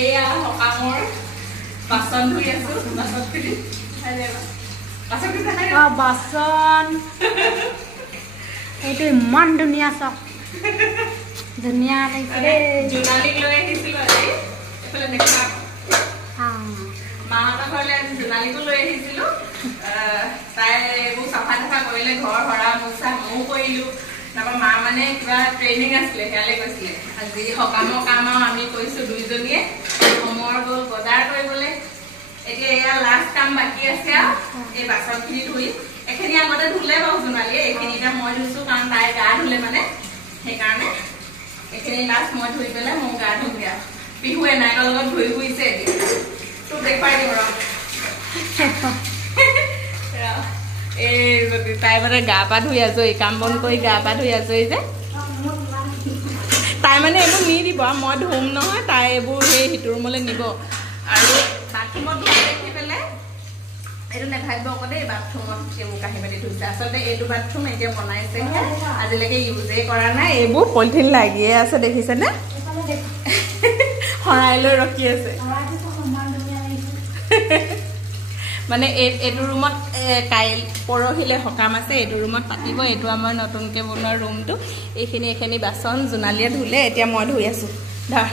এয়া সকামৰ বাচন ধুই আছো বাচন এইটো ইমান ধুনীয়া চক ধুনীয়া লাগিছে জোনালীক লৈ আহিছিলো আজি এফালে দেখা মাহঁতৰ ঘৰলৈ আজি জোনালীকো লৈ আহিছিলো তাই এইবোৰ চাফা চাফা কৰিলে ঘৰ সৰা মোচা ময়ো কৰিলো তাৰপৰা মা মানে কিবা ট্ৰেইনিং আছিলে সেয়ালৈ গৈছিলে আজি সকামৰ কাম আৰু আমি কৰিছো দুইজনীয়ে সময় গ'ল বজাৰ কৰিবলৈ এতিয়া এয়া লাষ্ট কাম বাকী আছে আৰু এই বাচনখিনি ধুই এইখিনি আগতে ধুলে বাৰু জোনালীয়ে এইখিনি এতিয়া মই ধুইছো কাৰণ তাই গা ধুলে মানে সেইকাৰণে এইখিনি লাষ্ট মই ধুই পেলাই মোৰ গা ধুমগে আৰু পিহু এনাইকৰ লগত ধুই ফুৰিছে এতিয়া তোক দেখুৱাই দিম এই তাই মানে গা পা ধুই আজৰি কাম বন কৰি গা পা ধুই আজৰি যে তাই মানে এইবোৰ নি দিব আৰু মই ধুম নহয় তাই এইবোৰ সেই সিটো ৰুমলৈ নিব আৰু বাথৰুমত ধুই দেখি পেলাই এইটো নেভাবিব আকৌ দেই বাথৰুমত এইবোৰ কাঢ়ি পাতি ধুইছে আচলতে এইটো বাথৰুম এতিয়া বনাইছেহে আজিলৈকে ইউজেই কৰা নাই এইবোৰ পলিথিন লাগিয়ে আছে দেখিছেনে সৰাই লৈ ৰখি আছে মানে এইটো ৰুমত পৰহিলে সকাম আছে এইটো ৰুমত পাতিব এইটো আমাৰ নতুনকৈ বনোৱা ৰুমটো এইখিনি বাচন জোনালীয়ে ধুলে এতিয়া মই ধুই আছো ধৰ